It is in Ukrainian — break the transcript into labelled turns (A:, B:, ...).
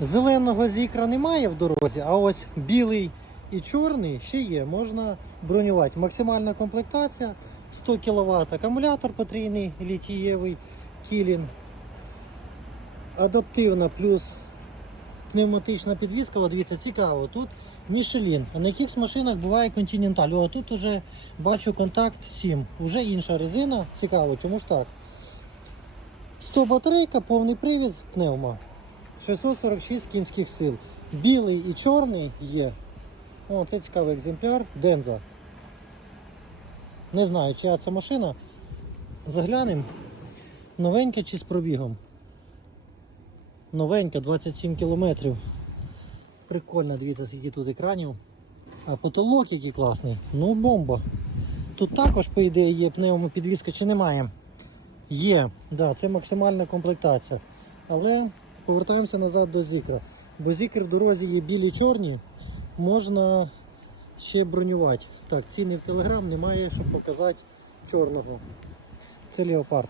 A: Зеленого зікра немає в дорозі, а ось білий і чорний ще є. Можна бронювати. Максимальна комплектація 100 кВт акумулятор потрійний літієвий кілін. Адаптивна плюс пневматична підвізка. О, дивіться, цікаво. Тут Мішелін. На якихось машинах буває Continental. О, тут уже бачу контакт 7. Уже інша резина. Цікаво, чому ж так? 100 батарейка, повний привід, пневма. 646 кінських сил. Білий і чорний є. О, це цікавий екземпляр. Денза. Не знаю, чия це машина. Заглянемо. Новенька чи з пробігом. Новенька, 27 кілометрів. Прикольно, дивіться, скільки тут екранів. А потолок який класний. Ну, бомба. Тут також, по ідеї, є пневмопідвізка чи немає. Є, да, це максимальна комплектація. Але повертаємося назад до зікра. Бо зікр в дорозі є білі чорні, можна ще бронювати. Так, ціни в телеграм немає, щоб показати чорного. Це леопард.